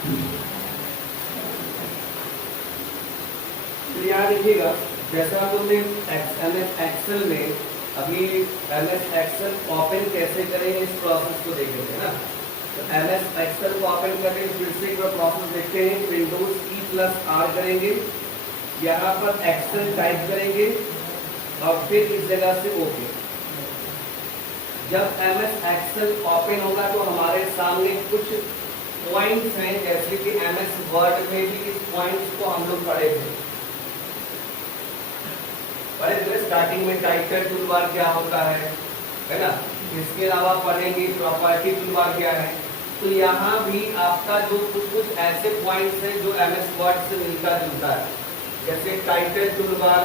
तो यहाँ देखिएगा, जैसा हम लोग MS एक्सेल में अभी MS एक्सेल ओपन कैसे करेंगे इस प्रोसेस को देख लेते हैं ना। तो MS एक्सेल को ओपन करके फिर से एक बार प्रोसेस देखते हैं। विंडोज E+R करेंगे, यहाँ पर एक्सेल टाइप करेंगे और फिर इस जगह से ओके। जब MS एक्सेल ओपन होगा तो हमारे सामने कुछ पॉइंट्स हैं, जैसे कि MS वर्ड में भी इस पॉइंट्स को हम लोग पढ़े थे। स्टार्टिंग में टाइटल टूलबार क्या होता है ना। इसके अलावा पढ़ेंगे प्रॉपर्टी टूलबार क्या है। तो यहाँ भी आपका जो कुछ ऐसे पॉइंट्स हैं जो MS वर्ड से मिलता जुलता है, जैसे टाइटल टूलबार,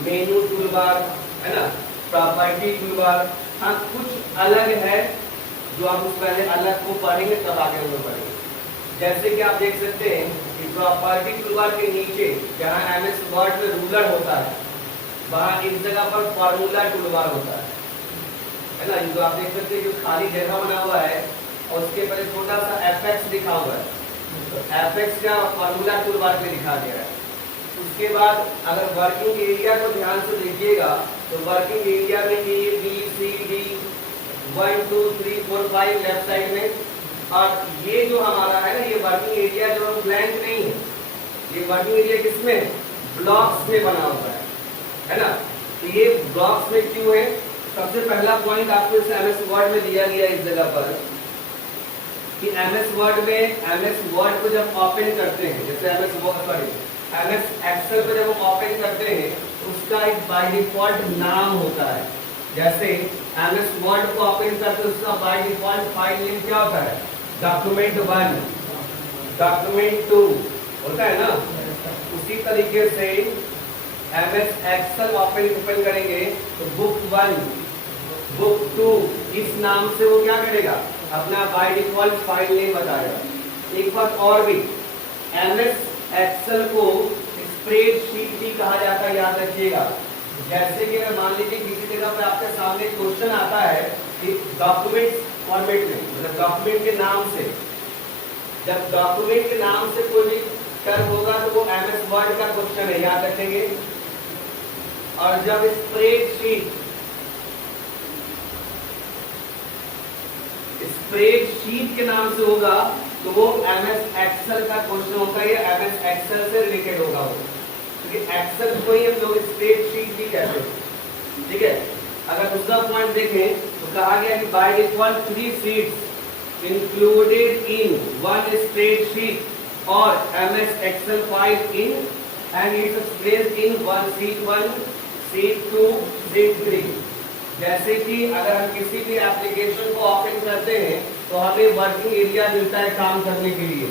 मेनू टूलबार, है ना, प्रॉपर्टी टूलबार। हाँ, कुछ अलग है जो हम उस पहले अलग को पढ़ेंगे, तब आगे हम लोग पढ़ेंगे। जैसे कि आप देख सकते हैं कि प्रॉपर्टी टूलबार के नीचे जहाँ MS वर्ड में रूलर होता है, वहाँ इस जगह पर फार्मूला टूलबार होता है ना। जो आप देख सकते हैं जो खाली जगह बना हुआ है और उसके ऊपर छोटा सा FX लिखा हुआ है, तो FX का फार्मूला टूलबार पे लिखा गया है। उसके बाद अगर वर्किंग एरिया को ध्यान से देखिएगा तो वर्किंग एरिया में ABCD 1 2 3 4 5 लेफ्ट साइड में, और ये जो हमारा है ना, ये वर्किंग एरिया जो ब्लैंक नहीं है, ये वर्किंग एरिया किसमें, ब्लॉक्स में बना हुआ है ना। तो ये ब्लॉक्स में क्यों है? सबसे पहला पॉइंट आपको इस MS वर्ड में दिया गया इस जगह पर कि MS वर्ड को जब ओपन करते हैं, जैसे MS एक्सेल को जब हम ओपन करते हैं तो उसका एक बाय डिफॉल्ट नाम होता है। जैसे MS वर्ड को ओपन करते हैं उसका बाय डिफॉल्ट फाइल नेम क्या होता है, डॉक्यूमेंट 1, डॉक्यूमेंट 2 होता है ना। उसी तरीके से MS एक्सेल ओपन करेंगे तो बुक 1, बुक 2 इस नाम से वो क्या करेगा, अपना बाय डिफॉल्ट फाइल नेम बताएगा। एक बात और भी, MS एक्सेल को स्प्रेडशीट भी कहा जाता है, याद रखिएगा। जैसे कि अगर मान लीजिए किसी जगह पे आपके सामने क्वेश्चन आता है कि डॉक्यूमेंट फॉर्मेट में, मतलब डॉक्यूमेंट के नाम से, जब डॉक्यूमेंट के नाम से कोई भी टर्म होगा तो वो MS वर्ड का क्वेश्चन है, याद रखेंगे। और जब स्प्रेडशीट के नाम से होगा तो वो MS एक्सेल का क्वेश्चन होता है, या MS एक्सेल से रिलेटेड होगा वो, क्योंकि एक्सेल को ही हम लोग स्प्रेडशीट भी कहते हैं। ठीक है। अगर दूसरा पॉइंट देखें तो कहा गया कि by default 3 sheets included in one spreadsheet और MS Excel file in and it's placed in one sheet 1, sheet 2, sheet 3। जैसे कि अगर हम किसी भी एप्लीकेशन को ओपन करते हैं तो हमें वर्किंग एरिया मिलता है काम करने के लिए।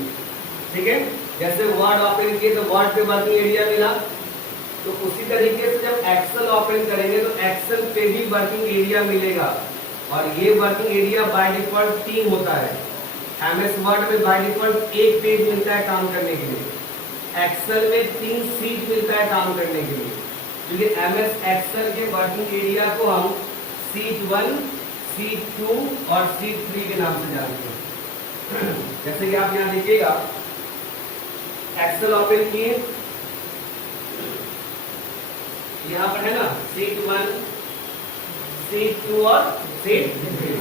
ठीक है, जैसे वर्ड ओपन किए तो वर्ड पे वर्किंग एरिया मिला, तो उसी तरीके से जब एक्सेल ओपन करेंगे तो एक्सेल पे भी वर्किंग एरिया मिलेगा। और ये वर्किंग एरिया बाय डिफॉल्ट 3 होता है। MS वर्ड में बाय डिफॉल्ट 1 पेज मिलता है काम करने के लिए, एक्सेल में 3 शीट मिलता है काम करने के लिए। क्योंकि MS एक्सेल के वर्किंग एरिया को हम शीट 1, शीट 2 और शीट 3 के नाम से जानते हैं। जैसे कि आप यहाँ देखिएगा, एक्सेल ओपन किए, यहाँ पर है ना शीट 1, शीट 2 और शीट 3।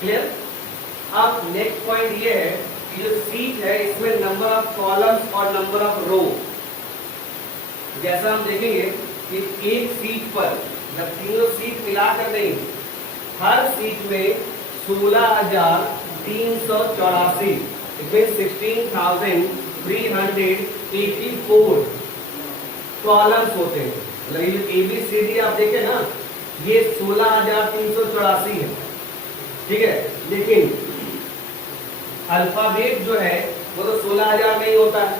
क्लियर। अब नेक्स्ट पॉइंट ये है कि जो शीट है इसमें नंबर ऑफ कॉलम्स और नंबर ऑफ रो, जैसा हम देखेंगे कि एक शीट पर जब तीनों शीट मिलाकर नहीं, हर शीट में 16,384 16,384 कॉलम्स होते हैं। मतलब ये ABCD आप देखें ना, ये 16,384 है। ठीक है, लेकिन अल्फाबेट जो है वो तो 16,000 नहीं होता है।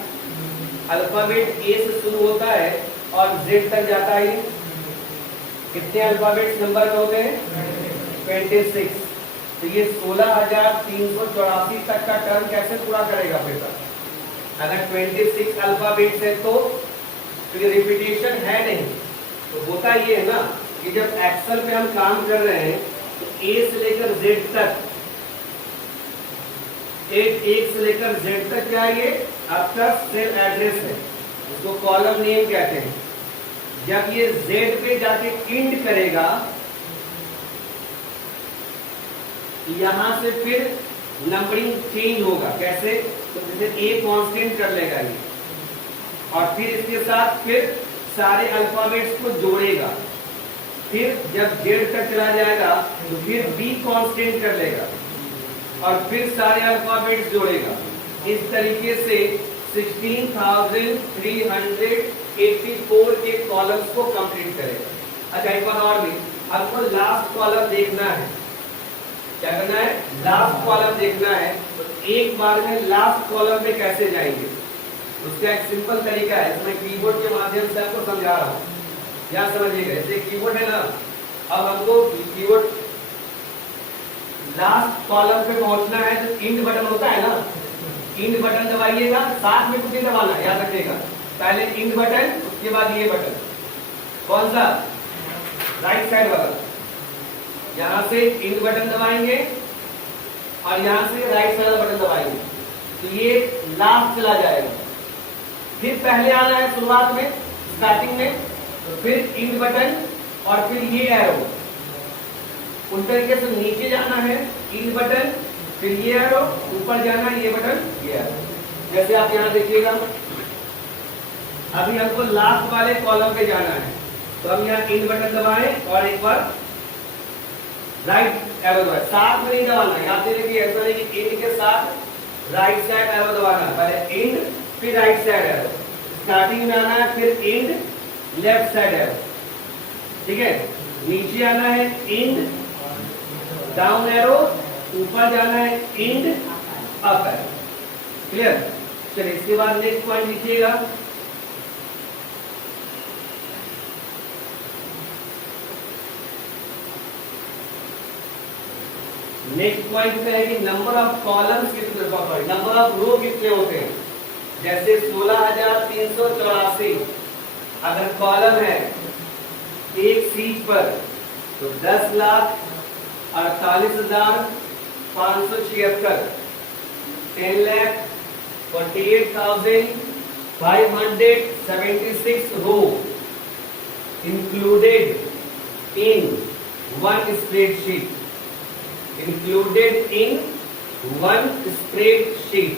अल्फाबेट A से शुरू होता है और Z तक जाता है। कितने अल्फाबेट्स नंबर में होते हैं? 26। तो ये 16,384 तक का टर्म कैसे पूरा करेगा पेपर? अगर 26 अल्फाबेट्स है तो ये रिपीटेशन है नहीं। तो होता ये है ना कि जब एक्सेल पे हम काम कर रहे हैं तो A से लेकर Z तक एक से लेकर जेड तक क्या है, ये आपका सेल एड्रेस है, इसको कॉलम नेम कहते हैं। जब ये जेड पे जाके इंड करेगा, यहां से फिर नंबरिंग चेंज होगा। कैसे? तो जैसे ए कांस्टेंट कर लेगा ये, और फिर इसके साथ फिर सारे अल्फाबेट्स को जोड़ेगा। फिर जब जेड तक चला जाएगा तो फिर बी कांस्टेंट कर लेगा और फिर सारे अल्फाबेट्स जोड़ेगा। इस तरीके से 16,384 के कॉलम्स को कंप्लीट करेगा। अच्छा, एक बार और भी, आपको लास्ट कॉलम देखना है। क्या करना है? लास्ट कॉलम देखना है। तो एक बार में लास्ट कॉलम पे कैसे जाएंगे, उसका एक सिंपल तरीका है, इसमें कीबोर्ड के माध्यम से आपको समझा रहा हूं। क्या समझिएगा, जैसे कीबोर्ड है ना, अब हमको कीबोर्ड लास्ट कॉलम पे पहुंचना है तो इंड बटन होता है ना, इंड बटन दबाइएगा, साथ में कुछ नहीं दबाना, याद रखिएगा। पहले इंड बटन, उसके बाद ये बटन, कौन सा? राइट साइड वाला। यहां से इंड बटन दबाएंगे और यहां से राइट साइड वाला बटन दबाएंगे, तो ये लास्ट चला जाएगा। फिर पहले आना है शुरुआत में, स्टार्टिंग में, तो फिर इंड बटन और फिर ये एरो। उन तरीके से नीचे जाना है, इंड बटन, फिर ये एरो, ऊपर जाना है, ये बटन, ये एरो। जैसे आप यहां देखिएगा, अभी हमको लास्ट वाले कॉलम पे जाना है, तो हम यहाँ इंड बटन दबाएं और एक बार राइट एरो दबाएं। साथ में नहीं दबाना, याद रखिए, ऐसा नहीं कि इंड के साथ राइट साइड एरो दबाना, पहले इंड फिर राइट साइड एरो। स्टार्टिंग में आना है, फिर इंड लेफ्ट साइड एरो, ठीक है। नीचे आना है इंड डाउन एरो, ऊपर जाना है इंड अप एरो। क्लियर? चलिए, इसके बाद नेक्स्ट पॉइंट लिखिएगा। नेक्स्ट पॉइंट पे है कि नंबर ऑफ कॉलम्स कितने, नंबर ऑफ रो कितने होते हैं। जैसे 16,384 अगर कॉलम है एक सीट पर, तो 10,48,576, 10,48,576 रो included in one spreadsheet, included in one spreadsheet।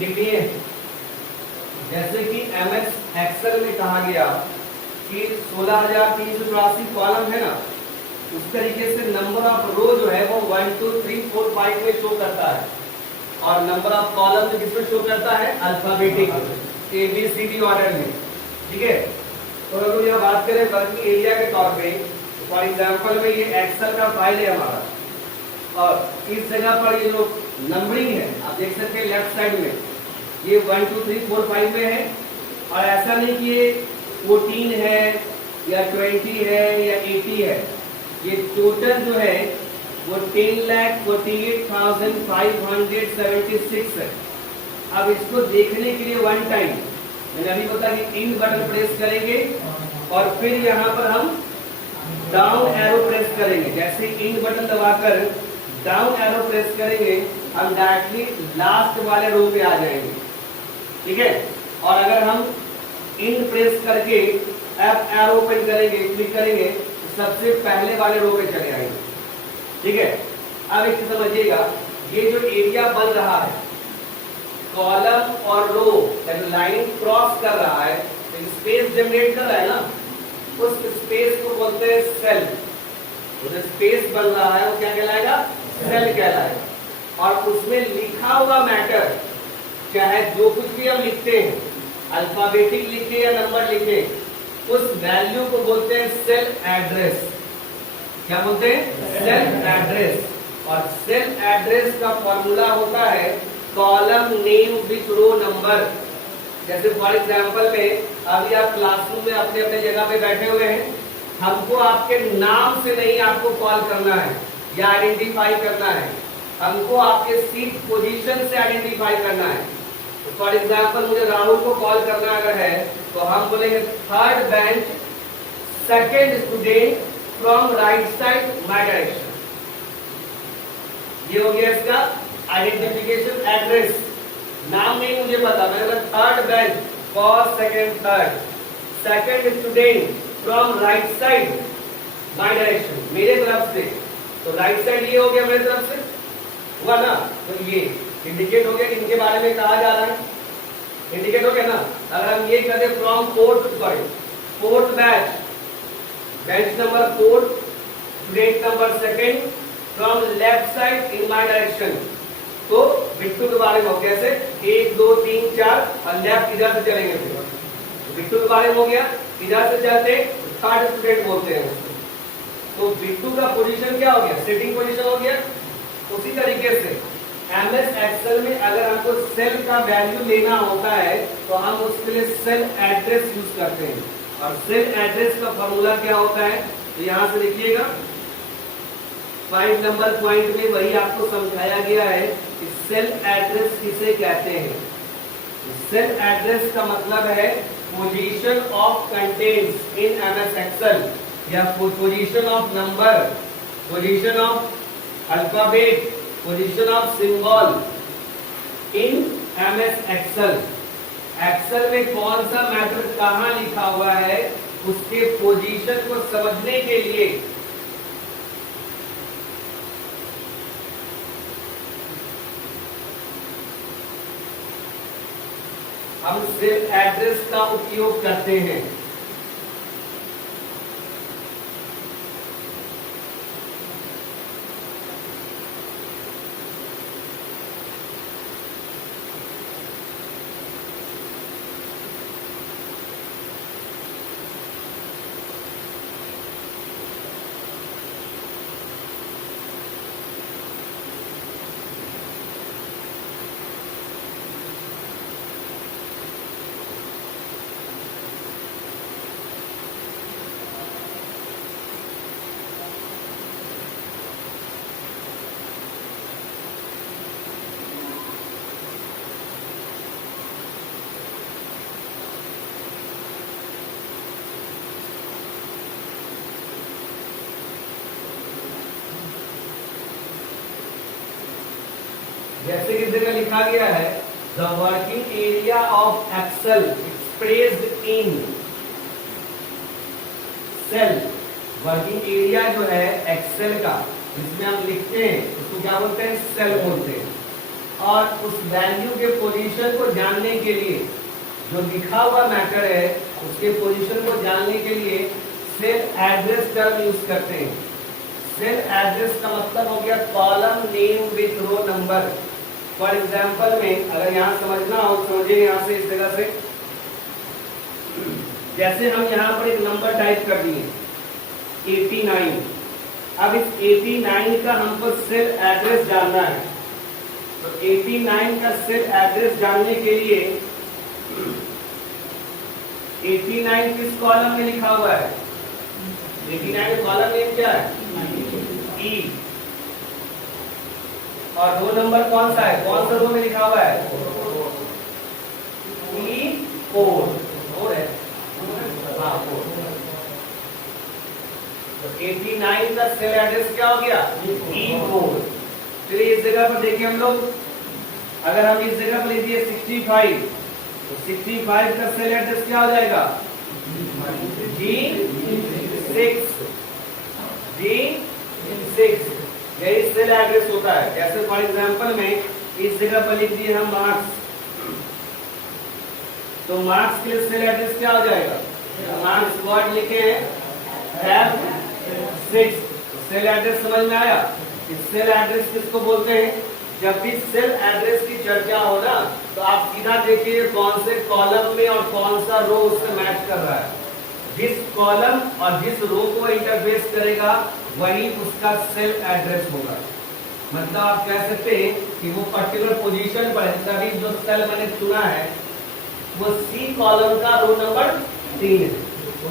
लिखिए, जैसे कि एमएस एक्सेल में कहा गया कि 16,384 कॉलम है ना, उस तरीके से नंबर ऑफ रो जो है वो 1 2 3 4 5 में शो करता है, और नंबर ऑफ कॉलम जो किसमें शो करता है, अल्फाबेटिक ABCD ऑर्डर में। ठीक है, तो अगर यहाँ बात करें वर्किंग एरिया के तौर पे, फॉर एग्जांपल में ये एक्सेल का फाइल है हमारा, और इस जगह पर ये जो नंबरिंग है आप देख सकते हैं लेफ्ट साइड में, ये 1 2 3 4 5 में है, और ऐसा नहीं कि ये 14 है या 20 है या 80 है, ये टोटल जो है वो 10,48,576 है। अब इसको देखने के लिए वन टाइम मैंने अभी बता कि इंड बटन प्रेस करेंगे और फिर यहाँ पर हम डाउन एरो प्रेस करेंगे। जैसे इंड बटन दबाकर डाउन एरो प्रेस करेंगे हम डायरेक्टली लास्ट वाले रो पे आ जाएंगे, ठीक है। और अगर हम इंड प्रेस करके एफ एरो ओपन करेंगे, क्लिक करेंगे, तो सबसे पहले वाले रो पे चले आएंगे, ठीक है। अब एक चीज समझिएगा, ये जो एरिया बन रहा है कॉलम और रो लाइन क्रॉस कर रहा है, स्पेस जनरेट कर रहा है ना, उस स्पेस को बोलते हैं सेल। तो जो स्पेस बन रहा है वो क्या कहलाएगा? सेल कहलाएगा। और उसमें लिखा हुआ मैटर, चाहे जो कुछ भी हम लिखते हैं, अल्फाबेटिक लिखे या नंबर लिखे, उस वैल्यू को बोलते हैं सेल एड्रेस। क्या बोलते हैं? Cell address. और सेल एड्रेस का फॉर्मूला होता है column name with row number. जैसे फॉर एग्जांपल में अभी आप क्लासरूम में अपने अपने जगह पे बैठे हुए हैं, हमको आपके नाम से नहीं आपको कॉल करना है या आइडेंटिफाई करना है, हमको आपके सीट पोजीशन से आइडेंटिफाई करना है। तो फॉर एग्जांपल मुझे राहुल को कॉल करना अगर है तो हम बोलेंगे third bench second student from right side my direction. ये हो गया इसका आइडेंटिफिकेशन एड्रेस। नाम नहीं मुझे पता, मैंने third bench first second third, second student from right side my direction, मेरे तरफ से। तो राइट साइड ये हो गया मेरे तरफ से, हुआ ना। तो ये इंडिकेट हो गया इनके बारे में कहा जा रहा है, इंडिकेट हो गया ना। अगर हम ये कहते from fourth batch, bench number 4, student number 2 from left side in my direction, तो बिट्टू के बारे में हो गया से 1 2 3 4 और लेफ्ट इधर से चलेंगे। फिर बिट्टू के बारे में हो गया, इधर से चलते थर्ड स्टूडेंट बोलते हैं उसको। तो बिट्टू का पोजीशन क्या हो गया? सेटिंग पोजीशन हो गया। उसी तरीके से एमएस एक्सेल में अगर हमको सेल का वैल्यू लेना होता है तो हम उसके लिए सेल एड्रेस यूज करते हैं। और सेल एड्रेस का फॉर्मूला क्या होता है? तो यहां से लिखिएगा, 5 नंबर पॉइंट में वही आपको समझाया गया है कि सेल एड्रेस किसे कहते हैं। सेल एड्रेस का मतलब है position of contents in MS Excel, या position of number, position of alphabet, position of symbol in MS Excel. Excel में कौन सा मैटर कहां लिखा हुआ है उसके पोजीशन को समझने के लिए हम सेल एड्रेस का उपयोग करते हैं। जैसे किस जगह लिखा गया है, the working area of Excel expressed in cell. Working area जो है एक्सेल का जिसमें हम लिखते हैं उसको क्या बोलते हैं? सेल बोलते हैं। और उस वैल्यू के पोजीशन को जानने के लिए जो लिखा हुआ मैटर है उसके पोजीशन को जानने के लिए सेल एड्रेस टर्म यूज करते हैं। सेल एड्रेस का मतलब हो गया column name with row number. For example में अगर यहाँ समझना हो समझिए, यहाँ से इस जगह से जैसे हम यहाँ पर एक नंबर टाइप कर दिए 89। अब इस 89 का हमको सेल एड्रेस जानना है। तो 89 का सेल एड्रेस जानने के लिए 89 किस कॉलम में लिखा हुआ है? 89 कॉलम नेम क्या है? ई। और रो नंबर कौन सा है? कौन सा रो में लिखा हुआ है? E4 है। हाँ 4। तो 89 का सेल एड्रेस क्या हो गया? E4। चलिए इस जगह पर देखिए हम लोग, अगर हम इस जगह पर लिख दिए 65, तो 65 का सेल एड्रेस क्या हो जाएगा? G6 यही सेल एड्रेस होता है। जैसे फॉर एग्जांपल में इस जगह पर लिख दिए हम मार्क्स, तो मार्क्स के लिए सेल एड्रेस क्या हो जाएगा? मार्क्स वर्ड लिखे हैं F6, सेल एड्रेस समझ में आया? इस सेल एड्रेस किसको बोलते हैं? जब भी सेल एड्रेस की चर्चा हो ना, तो आप सीधा देखिए कौन से कॉलम में और कौन सा रो उससे मैच कर रहा है। जिस कॉलम और जिस रो को इंटरफेस करेगा वही उसका सेल एड्रेस होगा। मतलब आप कह सकते हैं कि वो पर्टिकुलर पोजीशन पर है, तभी जो सेल मैंने चुना है वो सी कॉलम का रो नंबर 3 है,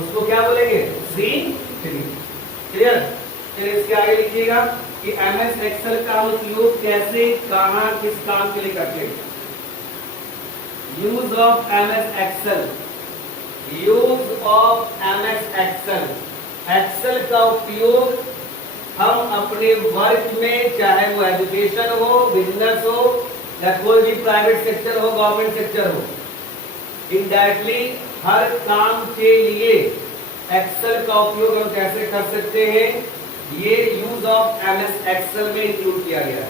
उसको क्या बोलेंगे? C3। क्लियर? फिर इसके आगे लिखिएगा कि MS एक्सेल का हम उपयोग कैसे, कहां, किस काम के लिए करते हैं। Use of MS Excel, use of MS Excel, Excel का उपयोग हम अपने वर्क में, चाहे वो एजुकेशन हो, बिजनेस हो, या कोई भी प्राइवेट सेक्टर हो, गवर्नमेंट सेक्टर हो, इनडायरेक्टली हर काम के लिए एक्सेल का उपयोग हम कैसे कर सकते हैं, ये यूज ऑफ MS एक्सेल में इंक्लूड किया गया है।